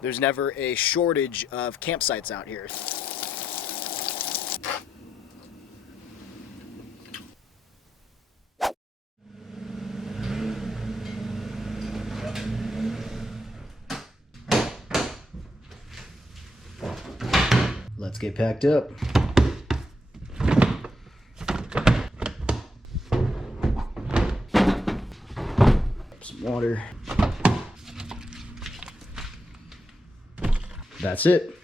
there's never a shortage of campsites out here. Let's get packed up. Some water. That's it.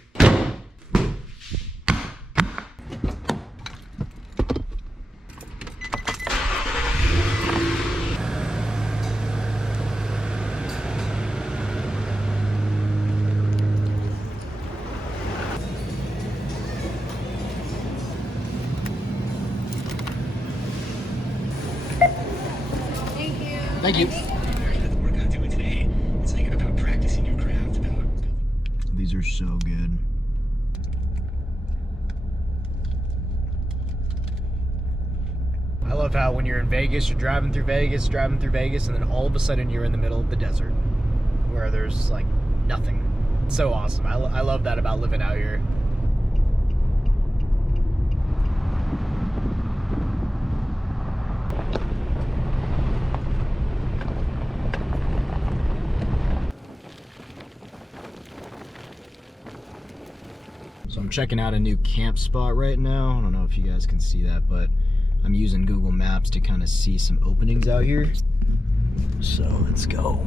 Thank you. We're gonna do it today. It's like about practicing your craft. These are so good. I love how when you're in Vegas, you're driving through Vegas, and then all of a sudden you're in the middle of the desert where there's like nothing. It's so awesome. I love that about living out here. So I'm checking out a new camp spot right now. I don't know if you guys can see that, but I'm using Google Maps to kind of see some openings out here. So let's go.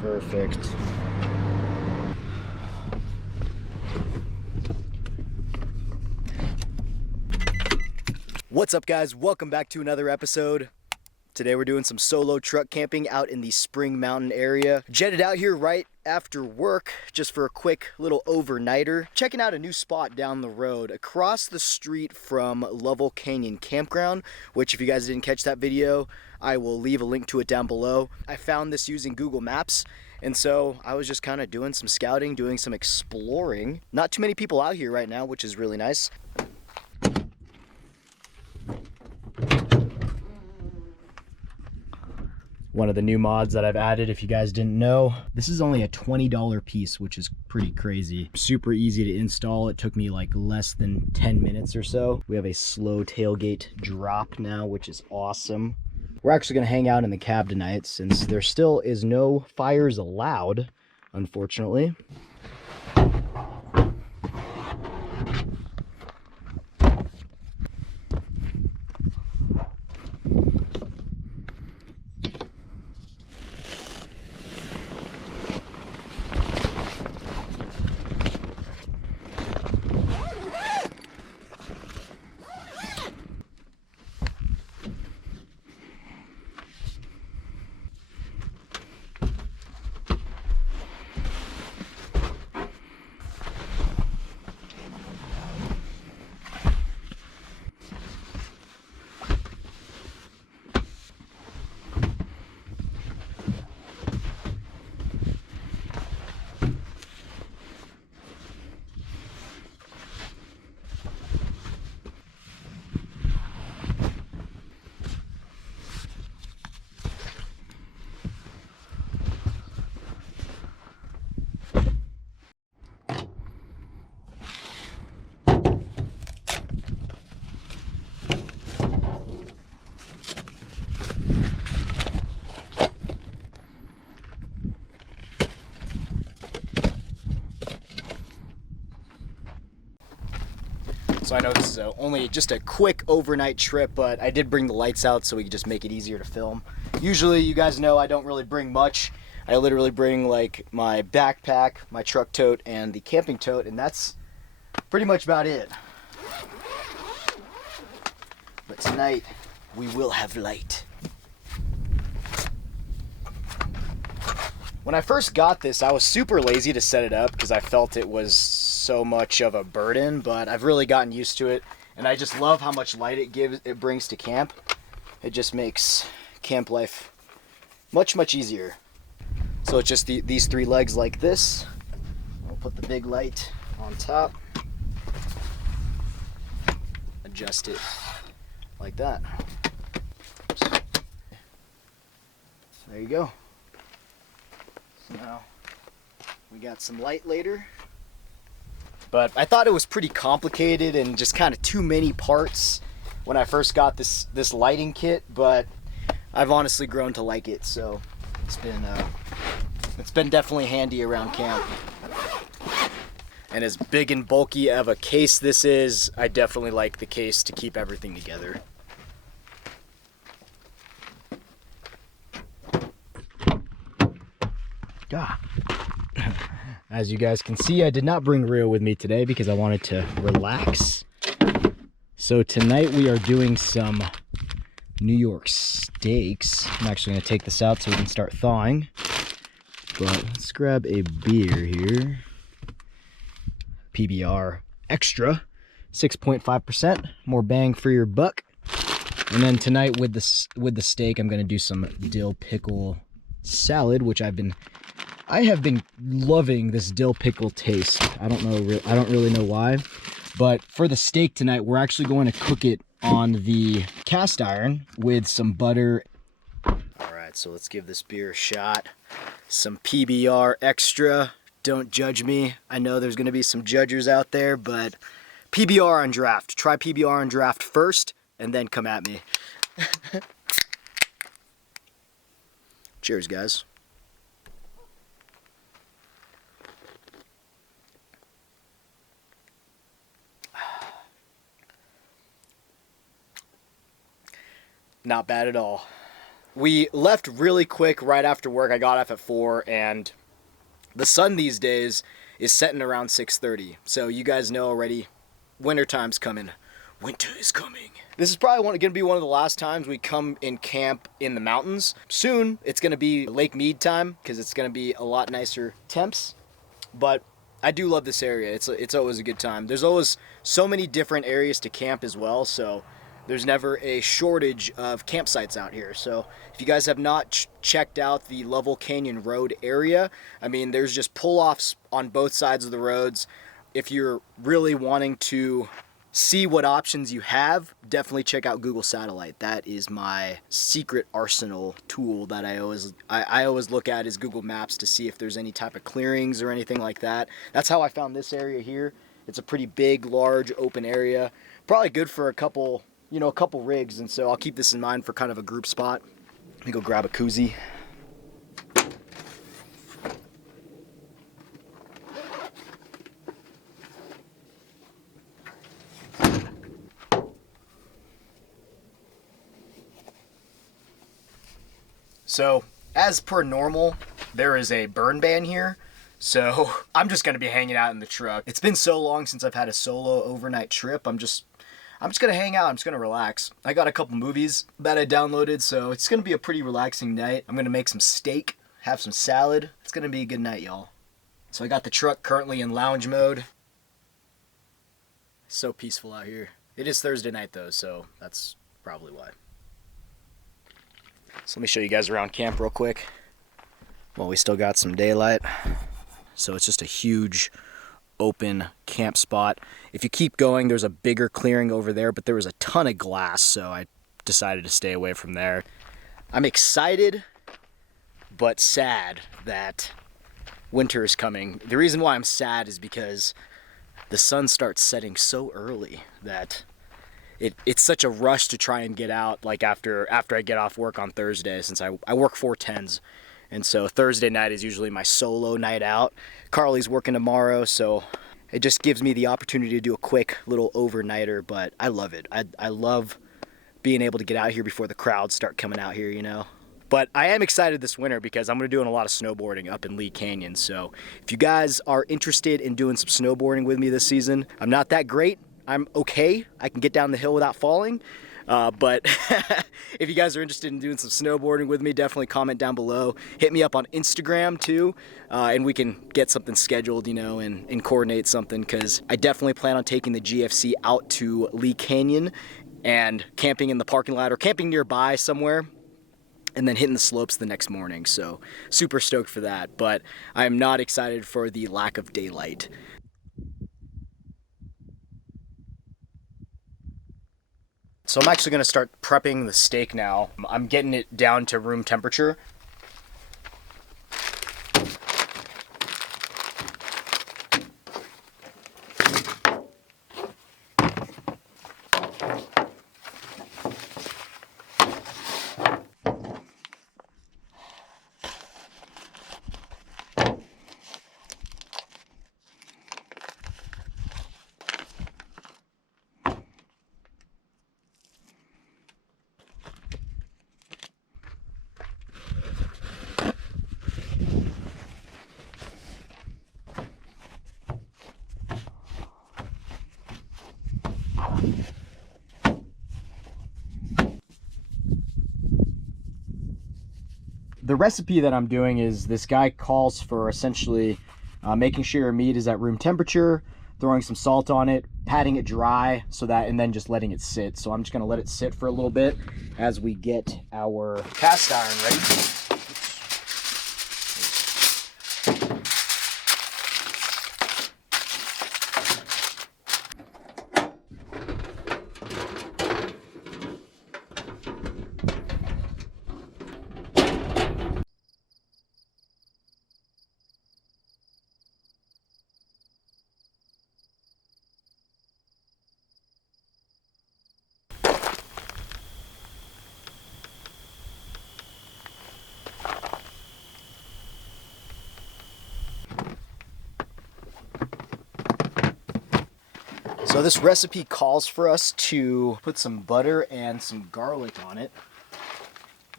Perfect. What's up, guys? Welcome back to another episode. Today we're doing some solo truck camping out in the Spring Mountain area. Jetted out here right after work just for a quick little overnighter. Checking out a new spot down the road across the street from Lovell Canyon Campground, which if you guys didn't catch that video, I will leave a link to it down below. I found this using Google Maps, and so I was just kind of doing some scouting, doing some exploring. Not too many people out here right now, which is really nice. One of the new mods that I've added, if you guys didn't know, this is only a $20 piece, which is pretty crazy. Super easy to install. It took me like less than 10 minutes or so. We have a slow tailgate drop now, which is awesome. We're actually gonna hang out in the cab tonight since there still is no fires allowed, unfortunately. So I know this is only just a quick overnight trip, but I did bring the lights out so we could just make it easier to film. Usually, you guys know I don't really bring much. I literally bring like my backpack, my truck tote, and the camping tote, and that's pretty much about it. But tonight, we will have light. When I first got this, I was super lazy to set it up because I felt it was so much of a burden, but I've really gotten used to it, and I just love how much light it brings to camp. It just makes camp life much easier. So it's just these 3 legs like this. We'll put the big light on top. Adjust it like that. Oops. There you go. So now we got some light later. But I thought it was pretty complicated and just kind of too many parts when I first got this lighting kit, but I've honestly grown to like it, so it's been definitely handy around camp. And as big and bulky of a case this is, I definitely like the case to keep everything together. Ah. As you guys can see, I did not bring Rio with me today because I wanted to relax. So tonight we are doing some New York steaks. I'm actually going to take this out so we can start thawing. But let's grab a beer here. PBR Extra, 6.5%, more bang for your buck. And then tonight with the steak, I'm gonna do some dill pickle salad, which I have been loving this dill pickle taste. I don't really know why, but for the steak tonight, we're actually going to cook it on the cast iron with some butter. All right, so let's give this beer a shot. Some PBR Extra. Don't judge me. I know there's going to be some judgers out there, but PBR on draft. Try PBR on draft first, and then come at me. Cheers, guys. Not bad at all. We left really quick right after work. I got off at 4, and the sun these days is setting around 6:30, so you guys know already, winter time's coming. Winter is coming. This is probably going to be one of the last times we come in camp in the mountains. Soon, it's going to be Lake Mead time, because it's going to be a lot nicer temps, but I do love this area. It's always a good time. There's always so many different areas to camp as well, so there's never a shortage of campsites out here. So if you guys have not checked out the Lovell Canyon Road area, I mean, there's just pull-offs on both sides of the roads. If you're really wanting to see what options you have, definitely check out Google Satellite. That is my secret arsenal tool that I always look at is Google Maps to see if there's any type of clearings or anything like that. That's how I found this area here. It's a pretty big, large, open area. Probably good for a couple rigs, and so I'll keep this in mind for kind of a group spot. Let me go grab a koozie. So, as per normal, there is a burn ban here, so I'm just going to be hanging out in the truck. It's been so long since I've had a solo overnight trip. I'm just going to hang out. I'm just going to relax. I got a couple movies that I downloaded, so it's going to be a pretty relaxing night. I'm going to make some steak, have some salad. It's going to be a good night, y'all. So I got the truck currently in lounge mode. So peaceful out here. It is Thursday night, though, so that's probably why. So let me show you guys around camp real quick. Well, we still got some daylight. So it's just a huge open camp spot. If you keep going, there's a bigger clearing over there, but there was a ton of glass, so I decided to stay away from there. I'm excited, but sad that winter is coming. The reason why I'm sad is because the sun starts setting so early that it's such a rush to try and get out, like after I get off work on Thursday, since I work 4/10s. And so Thursday night is usually my solo night out. Carly's working tomorrow, so it just gives me the opportunity to do a quick little overnighter, but I love it. I love being able to get out here before the crowds start coming out here, you know. But I am excited this winter because I'm going to be doing a lot of snowboarding up in Lee Canyon. So if you guys are interested in doing some snowboarding with me this season, I'm not that great. I'm okay. I can get down the hill without falling. But if you guys are interested in doing some snowboarding with me, definitely comment down below. Hit me up on Instagram too, and we can get something scheduled, you know, and coordinate something, because I definitely plan on taking the GFC out to Lee Canyon and camping in the parking lot or camping nearby somewhere, and then hitting the slopes the next morning. So super stoked for that, but I'm not excited for the lack of daylight. So I'm actually gonna start prepping the steak now. I'm getting it down to room temperature. The recipe that I'm doing is, this guy calls for essentially making sure your meat is at room temperature, throwing some salt on it, patting it dry, so that, and then just letting it sit. So I'm just gonna let it sit for a little bit as we get our cast iron ready. So this recipe calls for us to put some butter and some garlic on it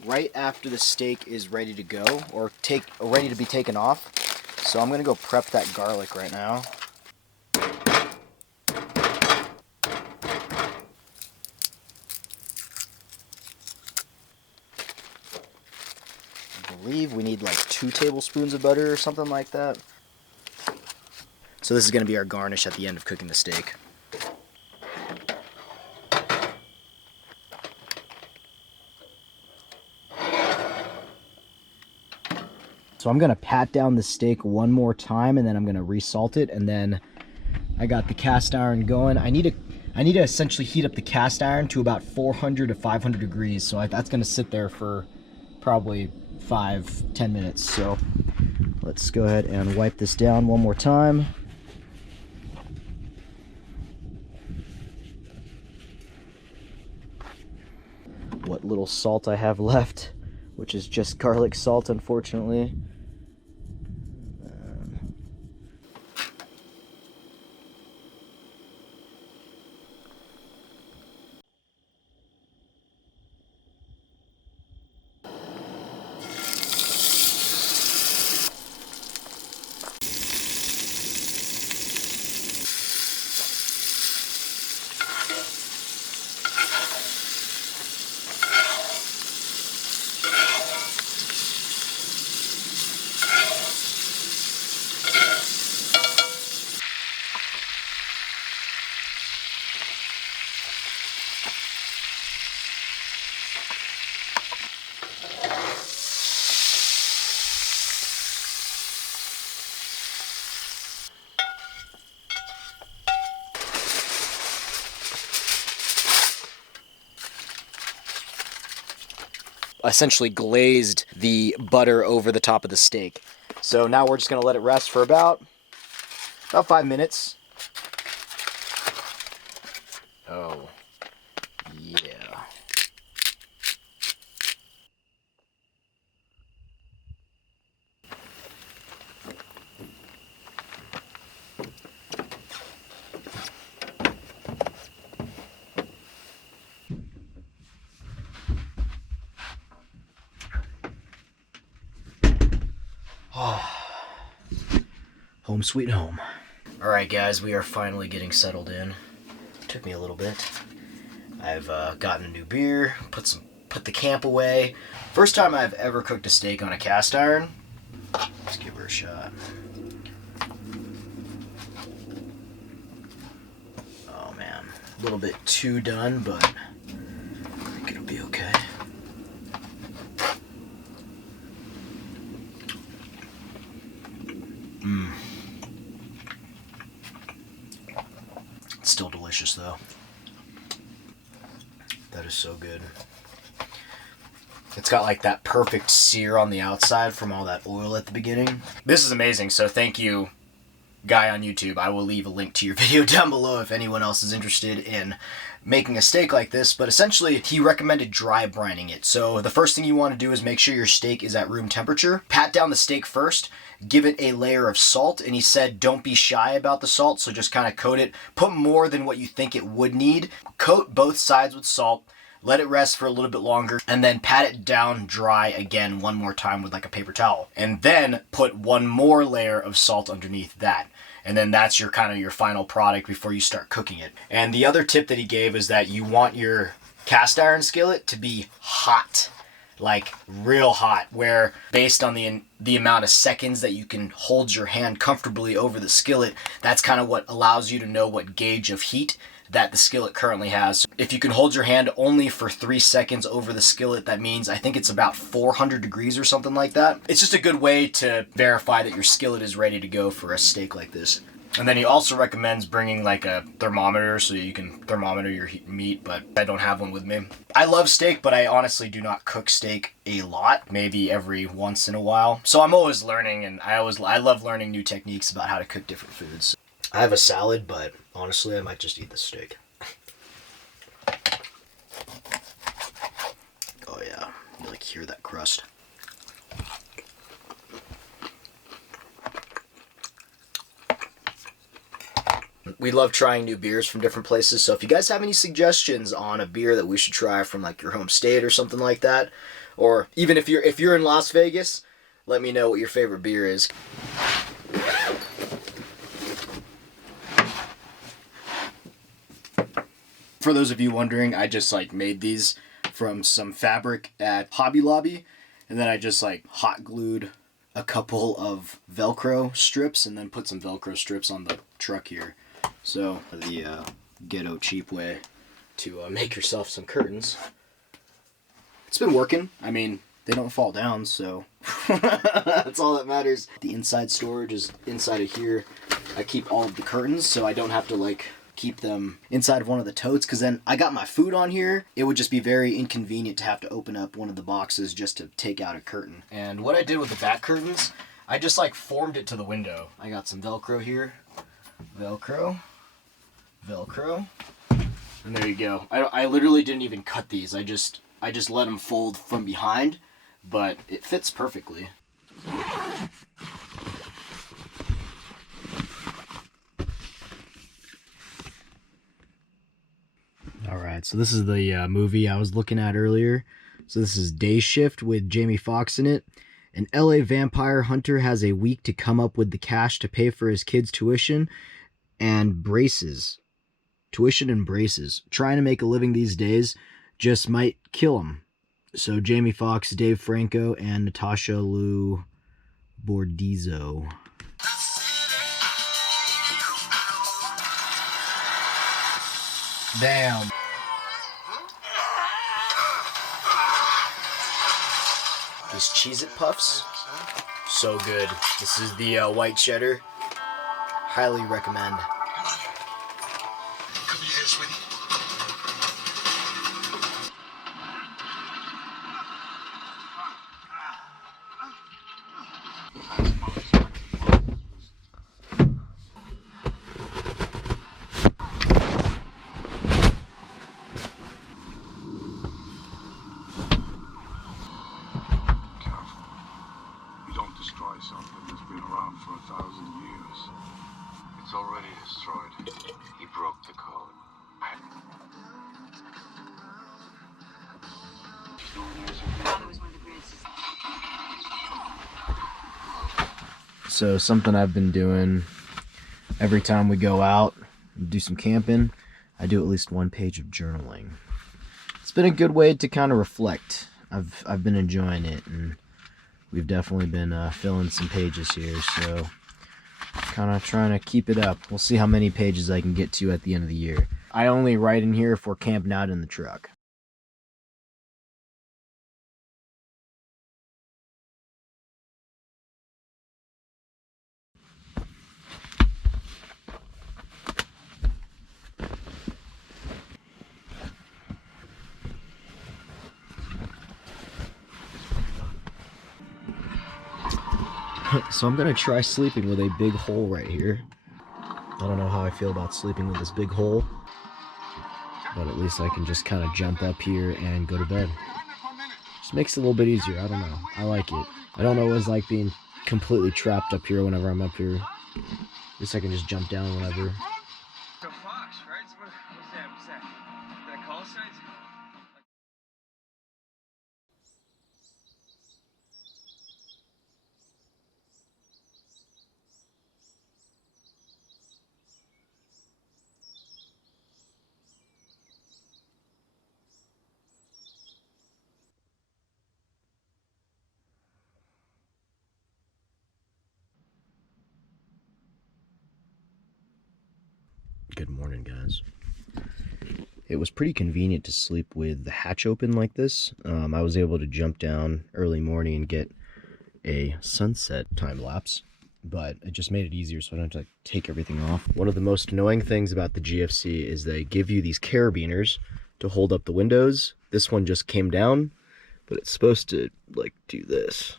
right after the steak is ready to go, or ready to be taken off. So I'm gonna go prep that garlic right now. I believe we need like 2 tablespoons of butter or something like that. So this is gonna be our garnish at the end of cooking the steak. So I'm gonna pat down the steak one more time, and then I'm gonna resalt it, and then I got the cast iron going. I need to essentially heat up the cast iron to about 400 to 500 degrees. So that's gonna sit there for probably 5-10 minutes. So let's go ahead and wipe this down one more time. What little salt I have left, which is just garlic salt, unfortunately. Essentially glazed the butter over the top of the steak. So now we're just gonna let it rest for about 5 minutes. Oh, yeah. Home sweet home. All right, guys, we are finally getting settled in. Took me a little bit. I've gotten a new beer, put the camp away. First time I've ever cooked a steak on a cast iron. Let's give her a shot. Oh man, a little bit too done, but I think it'll be okay. It's still delicious though. That is so good. It's got like that perfect sear on the outside from all that oil at the beginning. This is amazing, so thank you, guy on YouTube. I will leave a link to your video down below if anyone else is interested in making a steak like this. But essentially, he recommended dry brining it. So the first thing you want to do is make sure your steak is at room temperature. Pat down the steak first, give it a layer of salt, and he said don't be shy about the salt, so just kind of coat it. Put more than what you think it would need. Coat both sides with salt. Let it rest for a little bit longer, and then pat it down dry again one more time with like a paper towel. And then put one more layer of salt underneath that. And then that's your kind of your final product before you start cooking it. And the other tip that he gave is that you want your cast iron skillet to be hot. Like real hot, where based on the amount of seconds that you can hold your hand comfortably over the skillet, that's kind of what allows you to know what gauge of heat that the skillet currently has. If you can hold your hand only for 3 seconds over the skillet, that means I think it's about 400 degrees or something like that. It's just a good way to verify that your skillet is ready to go for a steak like this. And then he also recommends bringing like a thermometer so you can thermometer your meat, but I don't have one with me. I love steak, but I honestly do not cook steak a lot, maybe every once in a while. So I'm always learning, and I love learning new techniques about how to cook different foods. I have a salad, but honestly, I might just eat the steak. Oh yeah, you like hear that crust. We love trying new beers from different places, so if you guys have any suggestions on a beer that we should try from like your home state or something like that, or even if you're in Las Vegas, let me know what your favorite beer is. For those of you wondering, I just like made these from some fabric at Hobby Lobby, and then I just like hot glued a couple of Velcro strips and then put some Velcro strips on the truck here. So the ghetto cheap way to make yourself some curtains. It's been working. I mean, they don't fall down, so that's all that matters. The inside storage is inside of here. I keep all of the curtains so I don't have to like keep them inside of one of the totes, because then I got my food on here. It would just be very inconvenient to have to open up one of the boxes just to take out a curtain. And what I did with the back curtains, I just like formed it to the window. I got some Velcro here. Velcro. Velcro. And there you go. I literally didn't even cut these. I just let them fold from behind, but it fits perfectly. Alright, so this is the movie I was looking at earlier. So this is Day Shift with Jamie Foxx in it. An LA vampire hunter has a week to come up with the cash to pay for his kids' tuition and braces. Tuition and braces. Trying to make a living these days just might kill him. So Jamie Foxx, Dave Franco, and Natasha Lou Bordizzo. Damn. These Cheez-It Puffs, so good. This is the white cheddar. Highly recommend. Come here, sweetie. Something that's been around for 1,000 years. It's already destroyed. He broke the code. So something I've been doing every time we go out and do some camping, I do at least one page of journaling. it's been a good way to kind of reflect. I've been enjoying it, and we've definitely been filling some pages here, so kind of trying to keep it up. We'll see how many pages I can get to at the end of the year. I only write in here if we're camping out in the truck. So I'm gonna try sleeping with a big hole right here. I don't know how I feel about sleeping with this big hole, but at least I can just kind of jump up here and go to bed. Just makes it a little bit easier. I don't know. I like it. I don't know what it's like being completely trapped up here whenever I'm up here. At least I can just jump down whenever. So Fox, right? What's that? What's that? That call sign? Good morning, guys. It was pretty convenient to sleep with the hatch open like this. I was able to jump down early morning and get a sunset time lapse, but it just made it easier so I don't have to take everything off. One of the most annoying things about the GFC is they give you these carabiners to hold up the windows. This one just came down, but it's supposed to do this.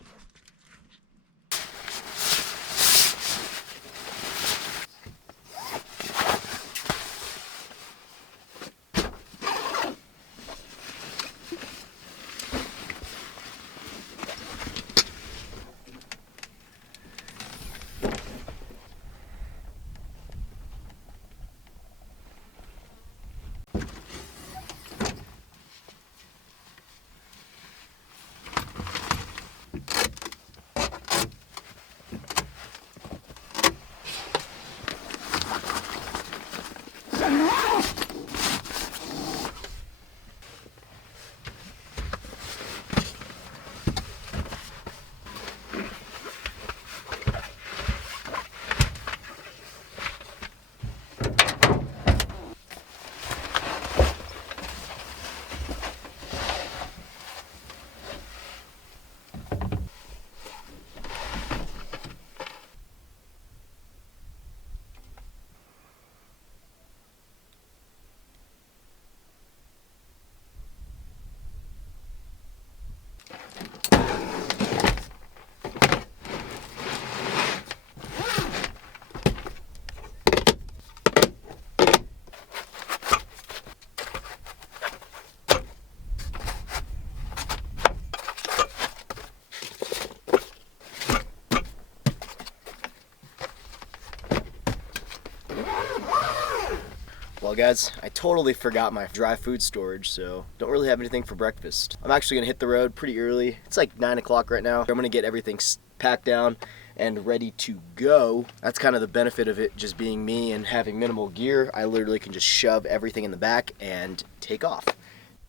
Well guys, I totally forgot my dry food storage, so don't really have anything for breakfast. I'm actually gonna hit the road pretty early. It's like 9 o'clock right now. I'm gonna get everything packed down and ready to go. That's kind of the benefit of it just being me and having minimal gear. I literally can just shove everything in the back and take off.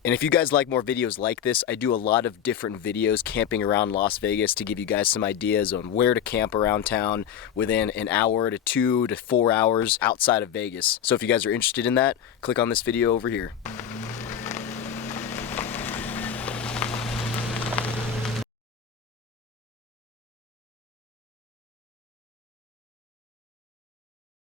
And if you guys like more videos like this, I do a lot of different videos camping around Las Vegas to give you guys some ideas on where to camp around town within an hour to 2 to 4 hours outside of Vegas. So if you guys are interested in that, click on this video over here.